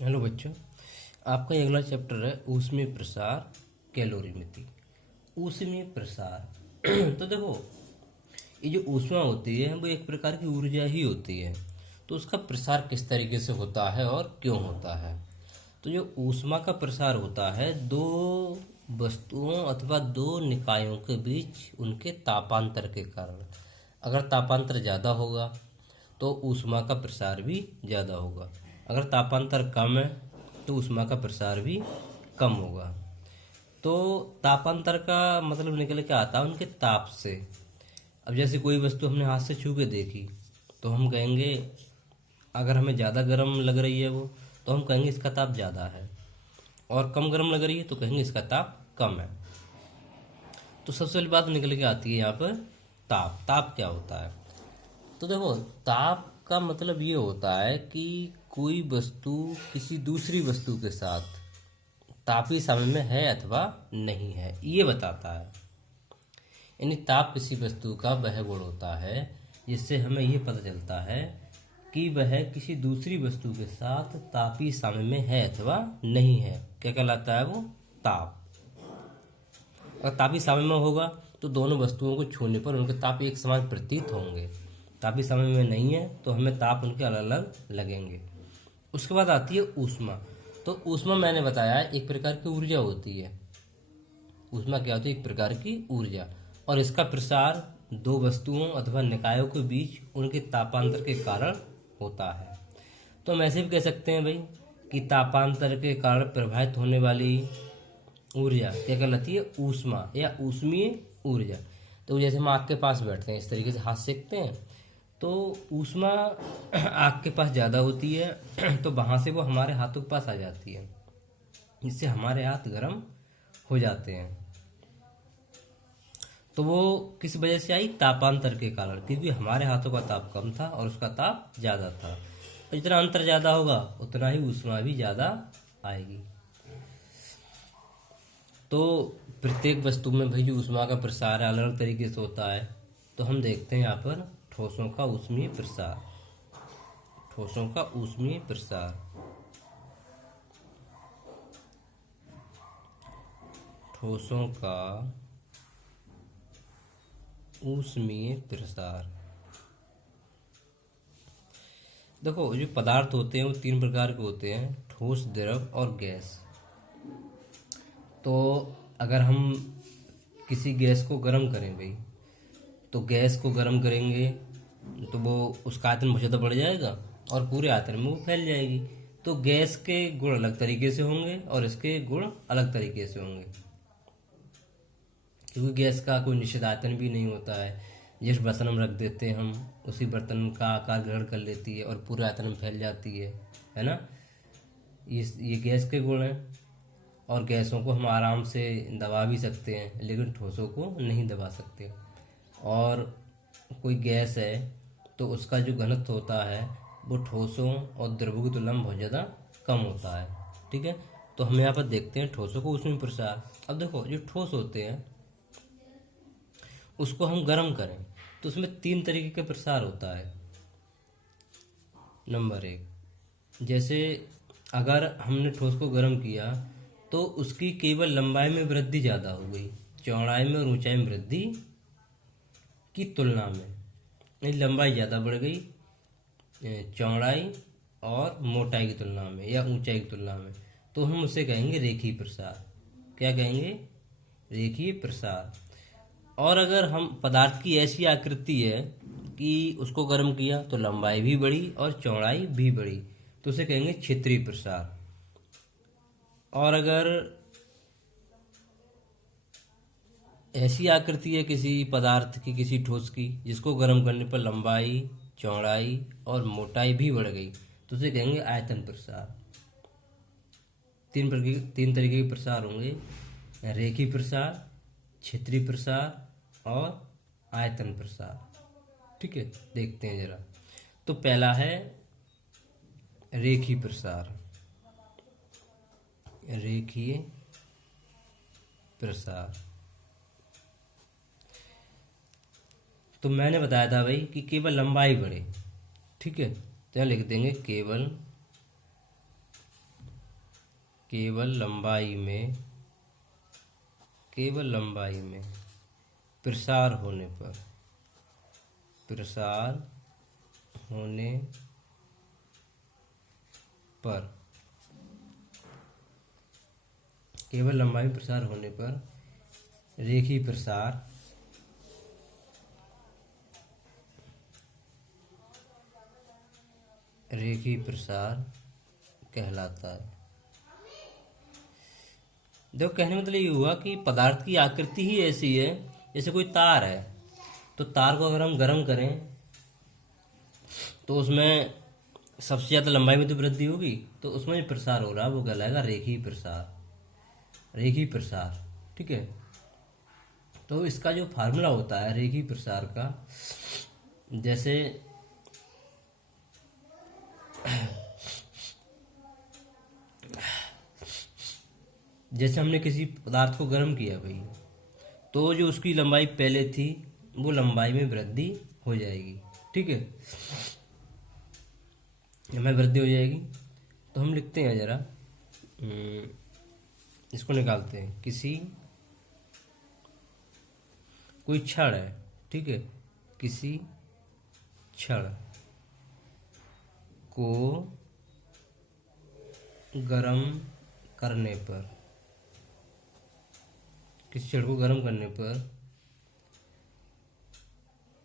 Hello बच्चों, आपका ये अगला चैप्टर है ऊष्मीय प्रसार कैलोरीमिति। ऊष्मीय प्रसार तो देखो, ये जो ऊष्मा होती है वो एक प्रकार की ऊर्जा ही होती है। तो उसका प्रसार किस तरीके से होता है और क्यों होता है? तो जो ऊष्मा का प्रसार होता है, दो वस्तुओं अथवा दो निकायों के बीच उनके तापांतर के कारण। अगर तापांतर ज़्यादा होगा तो ऊष्मा का प्रसार भी ज़्यादा होगा। अगर तापांतर कम है तो ऊष्मा का प्रसार भी कम होगा। तो तापांतर का मतलब निकल के आता है उनके ताप से। अब जैसे कोई वस्तु हमने हाथ से छू के देखी तो हम कहेंगे, अगर हमें ज़्यादा गर्म लग रही है वो, तो हम कहेंगे इसका ताप ज़्यादा है, और कम गर्म लग रही है तो कहेंगे इसका ताप कम है। तो सबसे पहली बात निकल के आती है यहाँ पर ताप। ताप क्या होता है? तो देखो, ताप का मतलब ये होता है कि कोई वस्तु किसी दूसरी वस्तु के साथ तापीय समय में है अथवा नहीं है, ये बताता है। यानी ताप किसी वस्तु का वह गुण होता है जिससे हमें ये पता चलता है कि वह किसी दूसरी वस्तु के साथ तापीय समय में है अथवा नहीं है। क्या कहलाता है वो? ताप। अगर तापीय समय में होगा तो दोनों वस्तुओं को छूने पर उनके ताप एक समान प्रतीत होंगे। तापीय समय में नहीं है तो हमें ताप उनके अलग अलग लगेंगे। उसके बाद आती है ऊष्मा। तो ऊष्मा मैंने बताया एक प्रकार की ऊर्जा होती है। ऊष्मा क्या होती है? एक प्रकार की ऊर्जा, और इसका प्रसार दो वस्तुओं अथवा निकायों के बीच उनके तापांतर के कारण होता है। तो हम ऐसे भी कह सकते हैं भाई कि तापांतर के कारण प्रभावित होने वाली ऊर्जा क्या कहलाती है? ऊष्मा या ऊष्मीय ऊर्जा। तो जैसे हम आग के पास बैठते हैं, इस तरीके से हाथ सेकते हैं, तो ऊष्मा आग के पास ज़्यादा होती है तो वहाँ से वो हमारे हाथों के पास आ जाती है, जिससे हमारे हाथ गर्म हो जाते हैं। तो वो किस वजह से आई? तापांतर के कारण, क्योंकि हमारे हाथों का ताप कम था और उसका ताप ज़्यादा था। और जितना अंतर ज़्यादा होगा उतना ही ऊष्मा भी ज़्यादा आएगी। तो प्रत्येक वस्तु में भाई जो ऊष्मा का प्रसार अलग अलग तरीके से होता है। तो हम देखते हैं यहाँ पर ठोसों का ऊष्मीय प्रसार। ठोसों का ऊष्मीय प्रसार। ठोसों का ऊष्मीय प्रसार। देखो, जो पदार्थ होते हैं वो तीन प्रकार के होते हैं: ठोस, द्रव और गैस। तो अगर हम किसी गैस को गर्म करें भाई, तो गैस को गर्म करेंगे तो वो उसका आयतन बहुत ज़्यादा बढ़ जाएगा और पूरे आयतन में वो फैल जाएगी। तो गैस के गुण अलग तरीके से होंगे और इसके गुण अलग तरीके से होंगे, क्योंकि गैस का कोई निश्चित आयतन भी नहीं होता है। जिस बर्तन में रख देते हैं हम, उसी बर्तन का आकार ग्रहण कर लेती है और पूरे आयतन में फैल जाती है ना। ये गैस के गुण हैं। और गैसों को हम आराम से दबा भी सकते हैं, लेकिन ठोसों को नहीं दबा सकते। और कोई गैस है तो उसका जो घनत्व होता है वो ठोसों और द्रवों की तुलना में बहुत ज़्यादा कम होता है। ठीक है, तो हम यहाँ पर देखते हैं ठोसों को ऊष्मीय प्रसार। अब देखो, जो ठोस होते हैं उसको हम गर्म करें तो उसमें तीन तरीके का प्रसार होता है। नंबर एक, जैसे अगर हमने ठोस को गर्म किया तो उसकी केवल लंबाई में वृद्धि ज़्यादा हो गई, चौड़ाई में और ऊंचाई में वृद्धि की तुलना में। यानी लंबाई ज़्यादा बढ़ गई चौड़ाई और मोटाई की तुलना में या ऊंचाई की तुलना में, तो हम उसे कहेंगे रेखीय प्रसार। क्या कहेंगे? रेखीय प्रसार। और अगर हम पदार्थ की ऐसी आकृति है कि उसको गर्म किया तो लंबाई भी बढ़ी और चौड़ाई भी बढ़ी, तो उसे कहेंगे क्षेत्रीय प्रसार। और अगर ऐसी आकृति है किसी पदार्थ की, किसी ठोस की, जिसको गर्म करने पर लंबाई, चौड़ाई और मोटाई भी बढ़ गई, तो उसे कहेंगे आयतन प्रसार। तीन तरीके के प्रसार होंगे: रेखीय प्रसार, क्षेत्रीय प्रसार और आयतन प्रसार। ठीक है, देखते हैं जरा। तो पहला है रेखीय प्रसार। रेखीय प्रसार। तो मैंने बताया था भाई कि केवल लंबाई बढ़े। ठीक है, तो यहाँ लिख देंगे केवल केवल लंबाई में प्रसार होने पर केवल लंबाई में प्रसार होने पर रेखीय प्रसार कहलाता है। देखो कहने का मतलब ये हुआ कि पदार्थ की आकृति ही ऐसी है, जैसे कोई तार है, तो तार को अगर हम गर्म करें तो उसमें सबसे ज़्यादा लंबाई में तो वृद्धि होगी, तो उसमें जो प्रसार हो रहा है वो कहलाएगा रेखीय प्रसार। ठीक है, तो इसका जो फार्मूला होता है रेखीय प्रसार का, जैसे हमने किसी पदार्थ को गर्म किया भाई, तो जो उसकी लंबाई पहले थी वो लंबाई में वृद्धि हो जाएगी। ठीक है, लंबाई वृद्धि हो जाएगी, तो हम लिखते हैं जरा, इसको निकालते हैं। कोई क्षण है, ठीक है, किसी क्षण को गर्म करने पर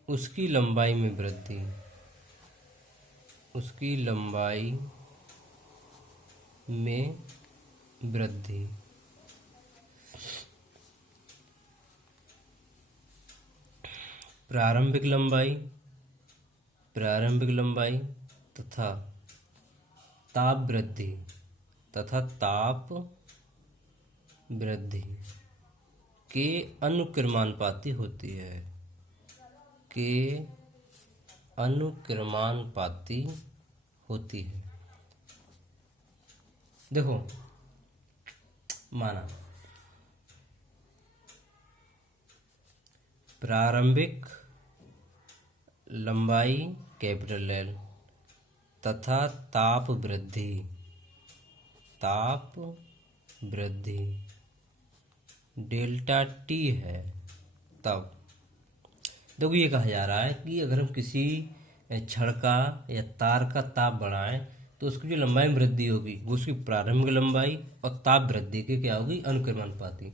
उसकी लंबाई में वृद्धि प्रारंभिक लंबाई तथा ताप वृद्धि के अनुक्रमानुपाती होती है। देखो माना प्रारंभिक लंबाई कैपिटल एल तथा ताप वृद्धि डेल्टा टी है, तब देखो ये कहा जा रहा है कि अगर हम किसी छड़ का या तार का ताप बढ़ाएं तो उसकी जो लंबाई में वृद्धि होगी वो उसकी प्रारंभिक लंबाई और ताप वृद्धि के क्या होगी, अनुक्रमानुपाती।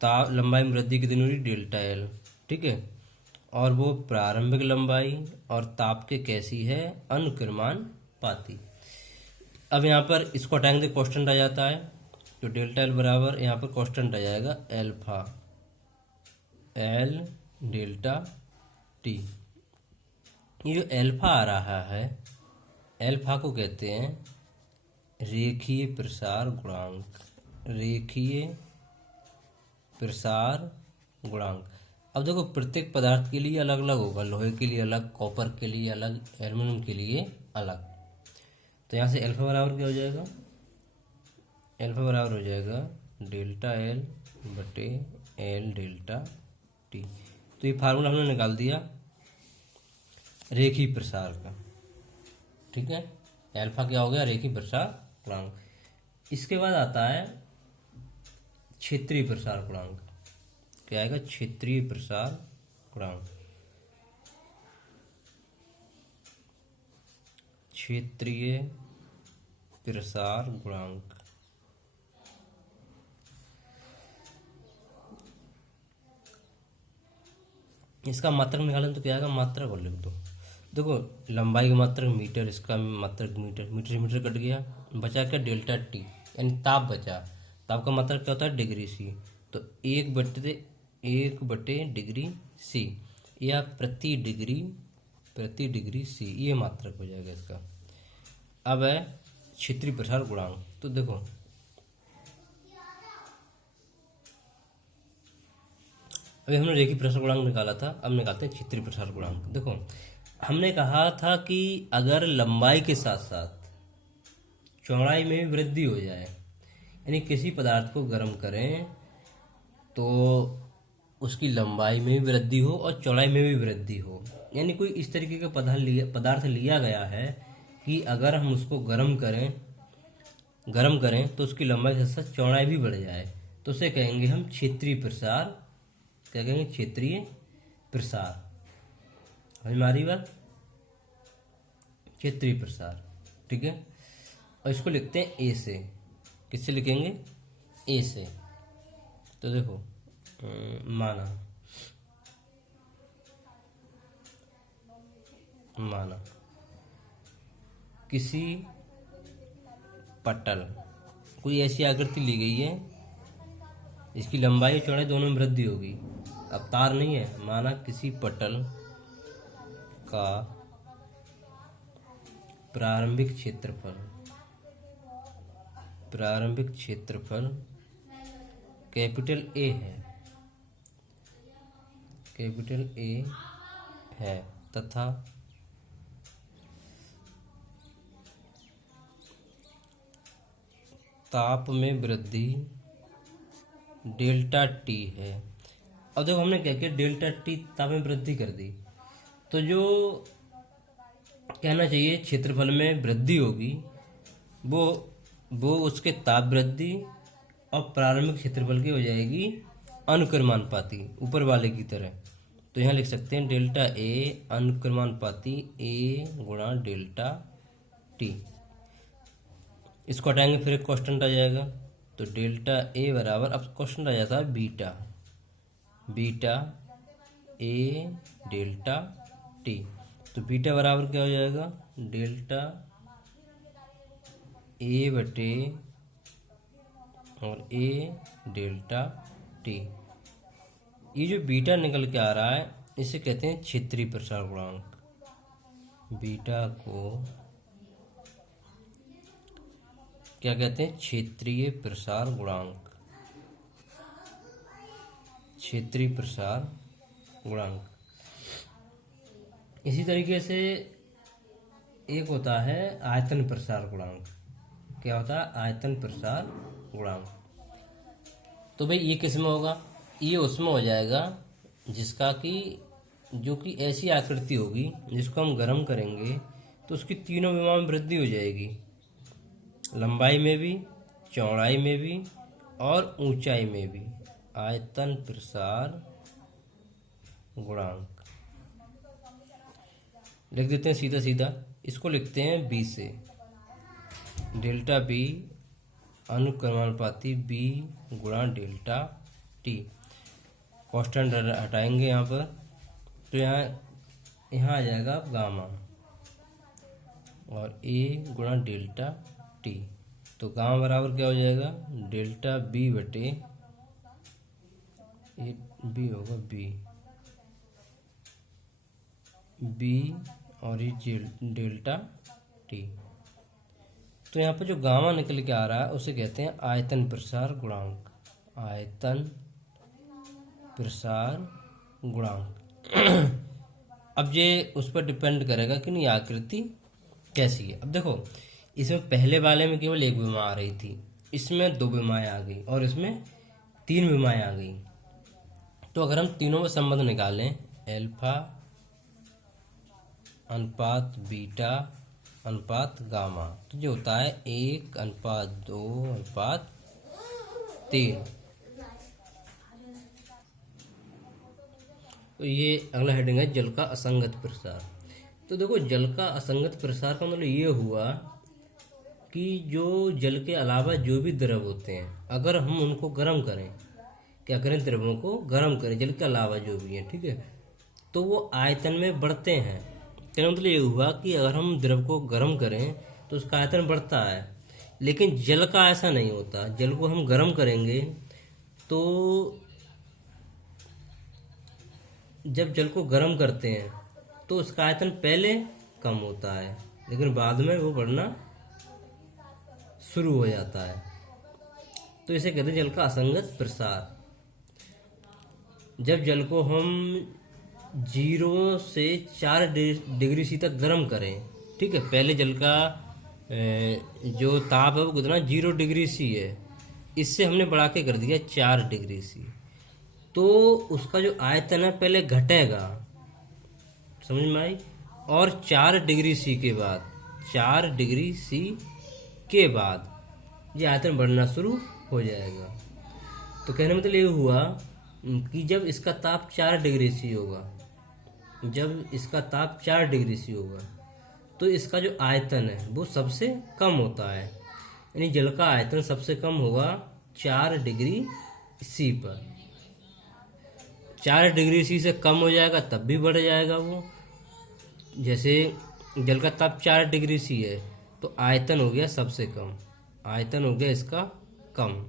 ताप लंबाई में वृद्धि कितनी होगी, डेल्टा एल। ठीक है, और वो प्रारंभिक लंबाई और ताप के कैसी है, अनुक्रमानुपाती। अब यहाँ पर इसको हटाएंगे तो कांस्टेंट आ जाता है, तो डेल्टा एल बराबर यहाँ पर कांस्टेंट आ जाएगा एल्फा एल डेल्टा टी। ये जो एल्फा आ रहा है, एल्फा को कहते हैं रेखीय प्रसार गुणांक। अब देखो प्रत्येक पदार्थ के लिए अलग अलग होगा, लोहे के लिए अलग, कॉपर के लिए अलग, एल्युमिनियम के लिए अलग। तो यहाँ से एल्फा बराबर क्या हो जाएगा, एल्फा बराबर हो जाएगा डेल्टा एल बटे एल डेल्टा टी। तो ये फार्मूला हमने निकाल दिया रेखीय प्रसार का। ठीक है, एल्फा क्या हो गया, रेखीय प्रसार गुणांक। इसके बाद आता है क्षेत्रीय प्रसार गुणांक। क्या आएगा, क्षेत्रीय प्रसार गुणांक। क्षेत्रीय प्रसार गुणांक इसका मात्रक निकालें तो क्या आएगा, मात्रक और लिख दो। देखो लंबाई का मात्रक मीटर, इसका मात्रक मीटर, मीटर कट गया, बचा क्या, डेल्टा टी, यानी ताप बचा। ताप का मात्रक क्या होता है, डिग्री सी, तो 1/1 डिग्री सी या प्रति डिग्री सी, ये मात्रक हो जाएगा इसका। अब है क्षेत्रीय प्रसार गुणांक। तो देखो अभी हमने रेखीय प्रसार गुणांक निकाला था, अब निकालते हैं क्षेत्रीय प्रसार गुणांक। देखो हमने कहा था कि अगर लंबाई के साथ साथ चौड़ाई में भी वृद्धि हो जाए, यानी किसी पदार्थ को गर्म करें तो उसकी लंबाई में भी वृद्धि हो और चौड़ाई में भी वृद्धि हो, यानी कोई इस तरीके का पदार्थ लिया गया है कि अगर हम उसको गर्म करें गर्म करें तो उसकी लंबाई के साथ चौड़ाई भी बढ़ जाए, तो उसे कहेंगे हम क्षेत्रीय प्रसार। क्या कहेंगे? क्षेत्रीय प्रसार। हमारी बात, क्षेत्रीय प्रसार। ठीक है, और इसको लिखते हैं ए से। किससे लिखेंगे? ए से। तो देखो, माना किसी पटल, कोई ऐसी आकृति ली गई है, इसकी लंबाई और चौड़ाई दोनों में वृद्धि होगी। अब तार नहीं है। माना किसी पटल का प्रारंभिक क्षेत्रफल कैपिटल ए है तथा ताप में वृद्धि डेल्टा टी है। अब देखो हमने क्या किया, डेल्टा टी ताप में वृद्धि कर दी, तो जो कहना चाहिए क्षेत्रफल में वृद्धि होगी वो उसके ताप वृद्धि और प्रारंभिक क्षेत्रफल की हो जाएगी अनुक्रमानुपाती, ऊपर वाले की तरह। तो यहाँ लिख सकते हैं डेल्टा ए अनुक्रमानुपाती ए गुणा डेल्टा टी। इसको हटाएंगे फिर एक कांस्टेंट आ जाएगा, तो डेल्टा ए बराबर, अब कांस्टेंट आ जाता है बीटा ए डेल्टा टी। तो बीटा बराबर क्या हो जाएगा? डेल्टा ए बटे और ए डेल्टा टी। ये जो बीटा निकल के आ रहा है इसे कहते हैं क्षेत्रीय प्रसार गुणांक। बीटा को क्या कहते हैं? क्षेत्रीय प्रसार गुणांक। क्षेत्रीय प्रसार गुणांक। इसी तरीके से एक होता है आयतन प्रसार गुणांक। क्या होता है? आयतन प्रसार गुणांक। तो भाई ये किस में होगा? ये उसमें हो जाएगा जिसका कि जो कि ऐसी आकृति होगी जिसको हम गर्म करेंगे तो उसकी तीनों विमाओं में वृद्धि हो जाएगी, लंबाई में भी, चौड़ाई में भी और ऊंचाई में भी। आयतन प्रसार गुणांक लिख देते हैं सीधा सीधा। इसको लिखते हैं बी से, डेल्टा बी अनुक्रमानुपाती बी गुणा डेल्टा टी। कांस्टेंट हटाएंगे यहाँ पर, तो यहाँ आ जाएगा गामा और ए गुणा डेल्टा टी। तो गामा बराबर क्या हो जाएगा? डेल्टा बी बटे ए बी होगा बी और ये डेल्टा टी। तो यहाँ पर जो गामा निकल के आ रहा है उसे कहते हैं आयतन प्रसार गुणांक। आयतन प्रसार गुणांक। अब ये उस पर डिपेंड करेगा कि नहीं आकृति कैसी है। अब देखो, इसमें पहले वाले में केवल एक विमा आ रही थी, इसमें दो विमाएं आ गई और इसमें तीन विमाएं आ गई। तो अगर हम तीनों में संबंध निकालें, अल्फा अनुपात बीटा अनुपात गामा, तो जो होता है 1:2:3। तो ये अगला हेडिंग है जल का असंगत प्रसार। तो देखो, जल का असंगत प्रसार का मतलब ये हुआ कि जो जल के अलावा जो भी द्रव होते हैं, अगर हम उनको गर्म करें, क्या करें? द्रवों को गर्म करें, जल के अलावा जो भी है, ठीक है, तो वो आयतन में बढ़ते हैं। कहने मतलब ये हुआ कि अगर हम द्रव को गर्म करें तो उसका आयतन बढ़ता है, लेकिन जल का ऐसा नहीं होता। जल को हम गर्म करेंगे तो जब जल को गर्म करते हैं तो उसका आयतन पहले कम होता है, लेकिन बाद में वो बढ़ना शुरू हो जाता है। तो इसे कहते हैं जल का असंगत प्रसार। जब जल को हम 0 से 4 डिग्री सी तक गर्म करें, ठीक है, पहले जल का जो ताप है वो कितना 0 डिग्री सी है, इससे हमने बढ़ा के कर दिया 4 डिग्री सी, तो उसका जो आयतन है पहले घटेगा, समझ में आई? और 4 डिग्री सी के बाद 4 डिग्री सी के बाद ये आयतन बढ़ना शुरू हो जाएगा। तो कहने मतलब ये हुआ कि जब इसका ताप 4 डिग्री सी होगा, जब इसका ताप 4 डिग्री सी होगा तो इसका जो आयतन है वो सबसे कम होता है, यानी जल का आयतन सबसे कम होगा 4 डिग्री सी पर। 4 डिग्री सी से कम हो जाएगा तब भी बढ़ जाएगा वो। जैसे जल का ताप 4 डिग्री सी है तो आयतन हो गया सबसे कम, आयतन हो गया इसका कम।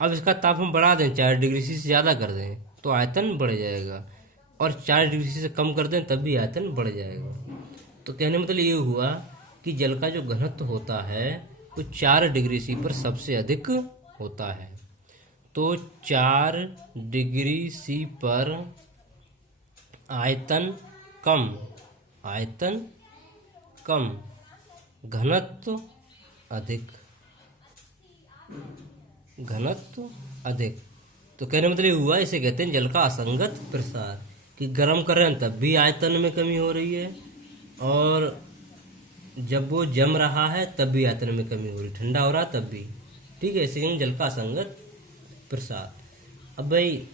अब इसका ताप हम बढ़ा दें, 4 डिग्री सी से ज़्यादा कर दें तो आयतन बढ़ जाएगा, और 4 डिग्री सी से कम कर दें तब भी आयतन बढ़ जाएगा। तो कहने मतलब ये हुआ कि जल का जो घनत्व होता है वो 4 डिग्री सी पर सबसे अधिक होता है। तो 4 डिग्री सी पर आयतन कम, आयतन कम, घनत्व अधिक, घनत्व अधिक। तो कहने मतलब ये हुआ, इसे कहते हैं जल का असंगत प्रसार, कि गर्म कर रहे हैं तब भी आयतन में कमी हो रही है, और जब वो जम रहा है तब भी आयतन में कमी हो रही है, ठंडा हो रहा तब भी। ठीक है, इसे जल का असंगत प्रसार। अब भाई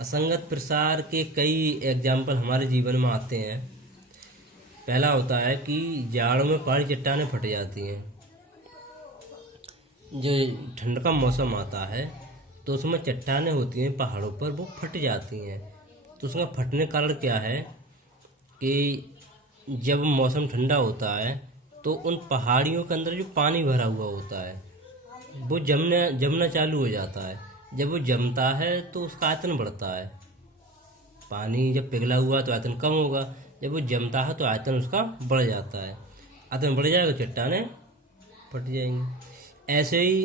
असंगत प्रसार के कई एग्जाम्पल हमारे जीवन में आते हैं। पहला होता है कि जाड़ों में पहाड़ी चट्टानें फट जाती हैं। जो ठंड का मौसम आता है तो उसमें चट्टानें होती हैं पहाड़ों पर, वो फट जाती हैं। तो उसका फटने का कारण क्या है कि जब मौसम ठंडा होता है तो उन पहाड़ियों के अंदर जो पानी भरा हुआ होता है वो जमना चालू हो जाता है। जब वो जमता है तो उसका आयतन बढ़ता है। पानी जब पिघला हुआ तो आयतन कम होगा, जब वो जमता है तो आयतन उसका बढ़ जाता है। आयतन बढ़ जाएगा, चट्टानें फट जाएंगी। ऐसे ही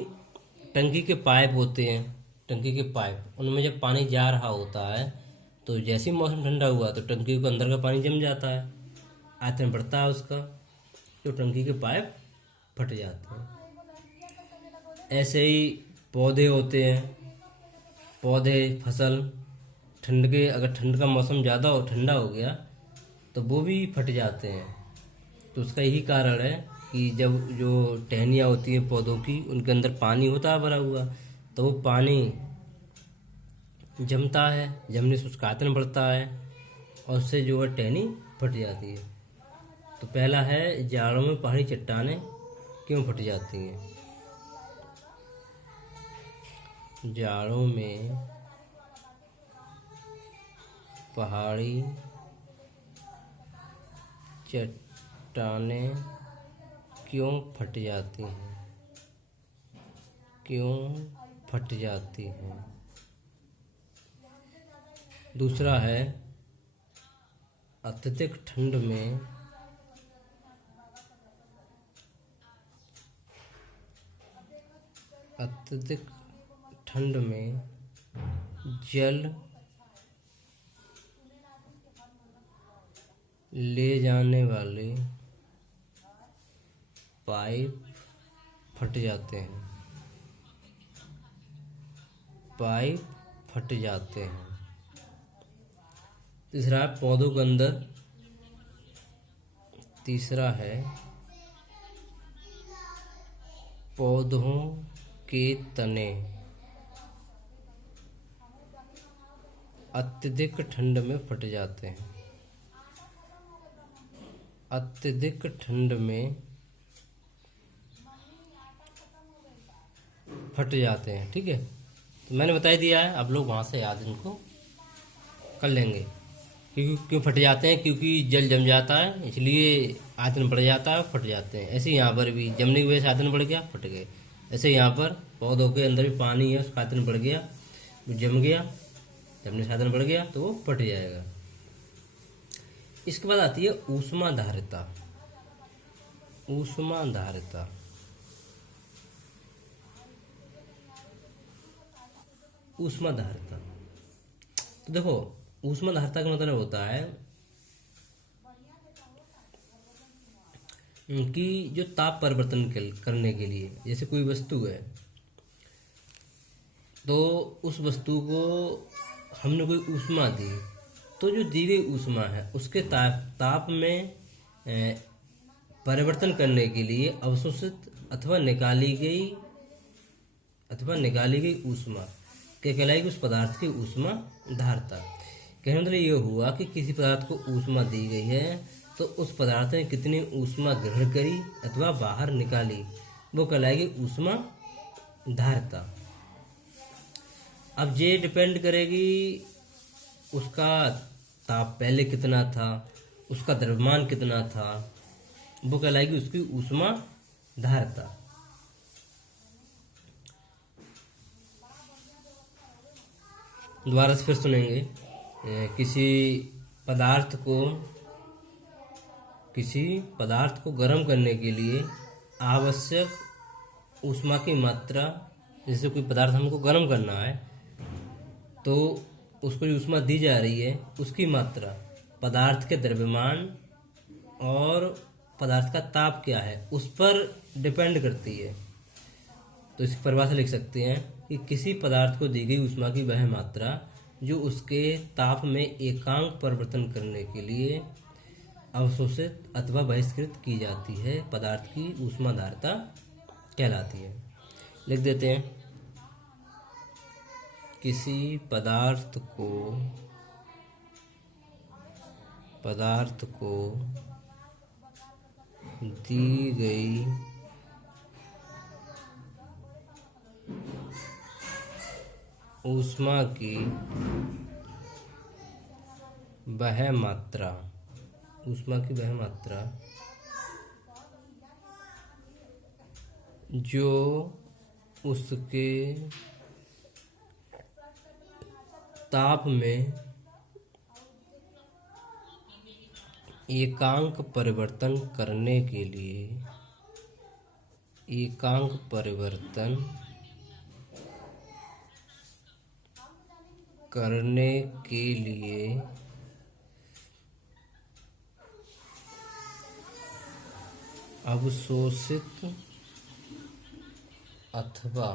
टंकी के पाइप होते हैं, टंकी के पाइप, उनमें जब पानी जा रहा होता है तो जैसे ही मौसम ठंडा हुआ तो टंकी के अंदर का पानी जम जाता है, आयतन बढ़ता है उसका, तो टंकी के पाइप फट जाते हैं। ऐसे ही पौधे होते हैं, पौधे, फसल, अगर ठंड का मौसम ज़्यादा ठंडा हो गया तो वो भी फट जाते हैं। तो उसका यही कारण है कि जब जो टहनियाँ होती हैं पौधों की, उनके अंदर पानी होता है भरा हुआ, तो वो पानी जमता है, जमने से उसका आयतन बढ़ता है और उससे जो है टहनी फट जाती है। तो पहला है जाड़ों में पहाड़ी चट्टानें क्यों फट जाती हैं। जाड़ों में पहाड़ी चट्टानें क्यों फट जाती हैं, क्यों फट जाती हैं। दूसरा है अत्यधिक ठंड में जल ले जाने वाले पाइप फट जाते हैं, पाइप फट जाते हैं। तीसरा है पौधों के अंदर, तीसरा है पौधों के तने अत्यधिक ठंड में फट जाते हैं, अत्यधिक ठंड में फट जाते हैं। ठीक है, तो मैंने बता दिया है, आप लोग वहाँ से याद इनको कर लेंगे। क्यों फट जाते हैं, क्योंकि जल जम जाता है इसलिए आयतन बढ़ जाता है, फट जाते हैं। ऐसे यहाँ पर भी जमने की वजह से आयतन बढ़ गया, फट गए। ऐसे यहाँ पर पौधों के अंदर भी पानी है, उसका आयतन बढ़ गया, वो जम गया, जमने से आयतन बढ़ गया तो वो फट जाएगा। इसके बाद आती है ऊष्माधारिता। ऊष्माधारिता, ऊष्माधारिता तो देखो, ऊष्माधारिता का मतलब होता है कि जो ताप परिवर्तन करने के लिए, जैसे कोई वस्तु है तो उस वस्तु को हमने कोई ऊष्मा दी, तो जो दी गई ऊष्मा है उसके ताप में परिवर्तन करने के लिए अवशोषित अथवा निकाली गई ऊष्मा क्या कहलाएगी? उस पदार्थ की ऊष्मा धारता। कहने का मतलब ये हुआ कि किसी पदार्थ को ऊष्मा दी गई है तो उस पदार्थ ने कितनी ऊष्मा ग्रहण करी अथवा बाहर निकाली, वो कहलाएगी ऊष्मा धारता। अब ये डिपेंड करेगी उसका ताप पहले कितना था, उसका द्रव्यमान कितना था, वो कहलाएगी उसकी ऊष्मा धारता। दोबारा से फिर सुनेंगे। किसी पदार्थ को गर्म करने के लिए आवश्यक ऊष्मा की मात्रा, जैसे कोई पदार्थ हमको गर्म करना है तो उसको जो ऊष्मा दी जा रही है उसकी मात्रा पदार्थ के द्रव्यमान और पदार्थ का ताप क्या है उस पर डिपेंड करती है। तो इसकी परिभाषा लिख सकते हैं कि किसी पदार्थ को दी गई ऊष्मा की वह मात्रा जो उसके ताप में एकांक परिवर्तन करने के लिए अवशोषित अथवा बहिष्कृत की जाती है, पदार्थ की ऊष्मा धारता कहलाती है। लिख देते हैं, किसी पदार्थ को दी गई ऊष्मा की वह मात्रा जो उसके ताप में एकांक परिवर्तन करने के लिए अवशोषित अथवा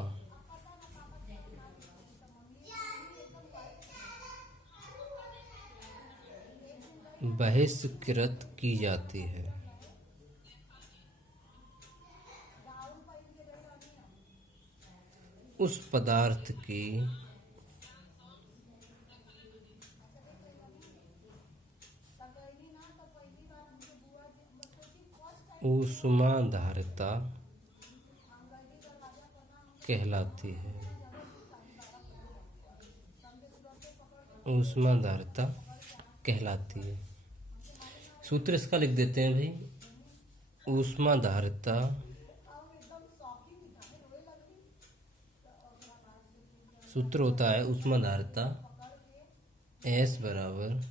बहिष्कृत की जाती है। उस पदार्थ की ऊष्मा धारता कहलाती है। ऊष्मा धारता कहलाती है। सूत्र इसका लिख देते हैं भाई। ऊष्मा धारता सूत्र होता है ऊष्मा धारता S बराबर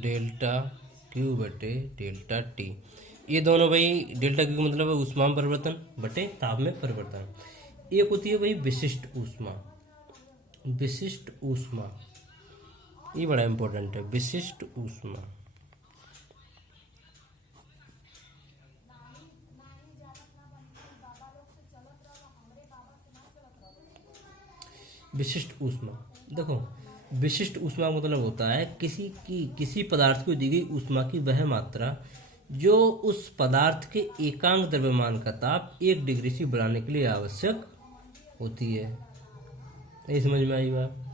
डेल्टा क्यू बटे डेल्टा टी। ये दोनों भाई डेल्टा क्यू मतलब है ऊष्मा में परिवर्तन बटे ताप में परिवर्तन। एक होती है भाई विशिष्ट ऊष्मा, ये बड़ा इंपॉर्टेंट है। विशिष्ट ऊष्मा देखो, विशिष्ट ऊष्मा मतलब होता है किसी पदार्थ को दी गई ऊष्मा की वह मात्रा जो उस पदार्थ के एकांक द्रव्यमान का ताप 1 डिग्री से बढ़ाने के लिए आवश्यक होती है। ये समझ में आई बात?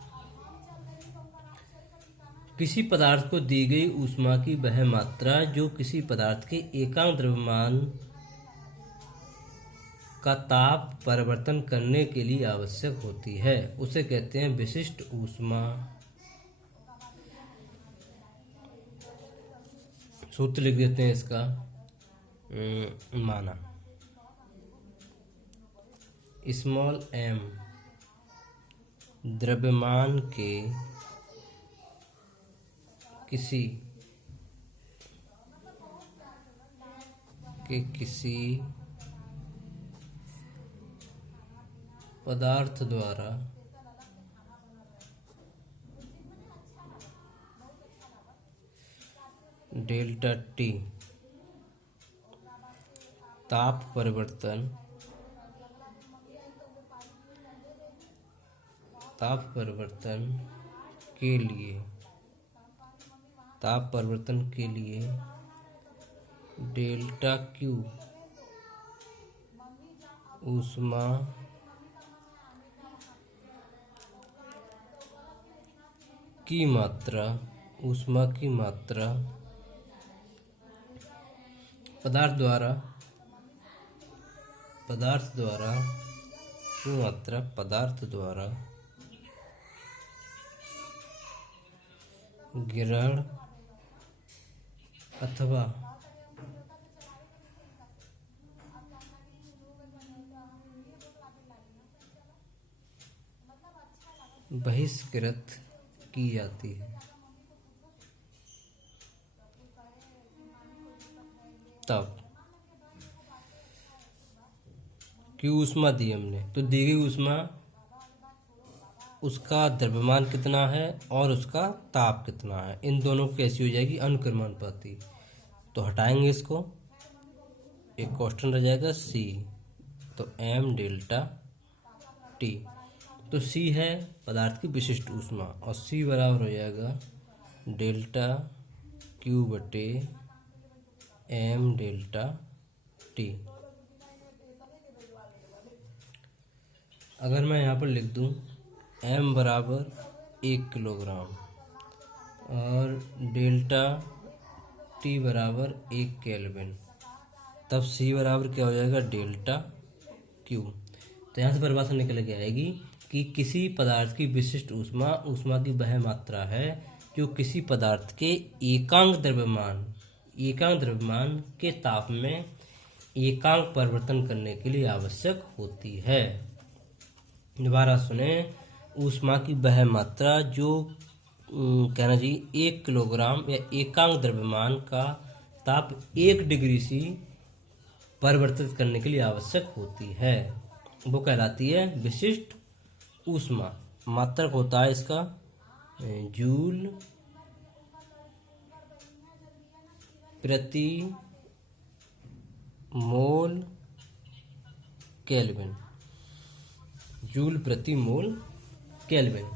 किसी पदार्थ को दी गई ऊष्मा की वह मात्रा जो किसी पदार्थ के एकांक द्रव्यमान का ताप परिवर्तन करने के लिए आवश्यक होती है, उसे कहते हैं विशिष्ट ऊष्मा। सूत्र लिख देते हैं इसका। माना स्मॉल m द्रव्यमान के किसी पदार्थ द्वारा डेल्टा टी ताप परिवर्तन के लिए डेल्टा क्यू ऊष्मा की मात्रा पदार्थ द्वारा ग्रहण अथवा बहिष्कृत की जाती है। तब क्यू ऊष्मा दी हमने, तो दी गई ऊष्मा, उसका द्रव्यमान कितना है और उसका ताप कितना है, इन दोनों की कैसी हो जाएगी अनुक्रमानुपाती। तो हटाएंगे इसको, एक क्वेश्चन रह जाएगा सी, तो m डेल्टा टी। तो सी है पदार्थ की विशिष्ट ऊष्मा और सी बराबर हो जाएगा डेल्टा क्यू बटे m डेल्टा टी। अगर मैं यहाँ पर लिख दूँ m बराबर 1 किलोग्राम और डेल्टा टी बराबर 1 केल्विन, तब सी बराबर क्या हो जाएगा डेल्टा क्यू। तो यहाँ से परिभाषा निकल के आएगी कि किसी पदार्थ की विशिष्ट ऊष्मा की वह मात्रा है जो किसी पदार्थ के एकांक द्रव्यमान के ताप में एकांक परिवर्तन करने के लिए आवश्यक होती है। दोबारा सुने, ऊष्मा की वह मात्रा जो कहना चाहिए 1 किलोग्राम या एकांक द्रव्यमान का ताप 1 डिग्री सी परिवर्तित करने के लिए आवश्यक होती है, वो कहलाती है विशिष्ट ऊष्मा। मात्रक होता है इसका जूल प्रति मोल केल्विन, जूल प्रति मोल केल्विन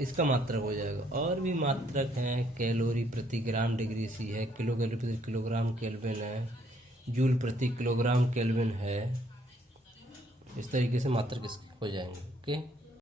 इसका मात्रक हो जाएगा। और भी मात्रक हैं, कैलोरी प्रति ग्राम डिग्री सी है, किलो कैलोरी प्रति किलोग्राम केल्विन है, जूल प्रति किलोग्राम केल्विन है। इस तरीके से मात्रक हो जाएंगे। ओके।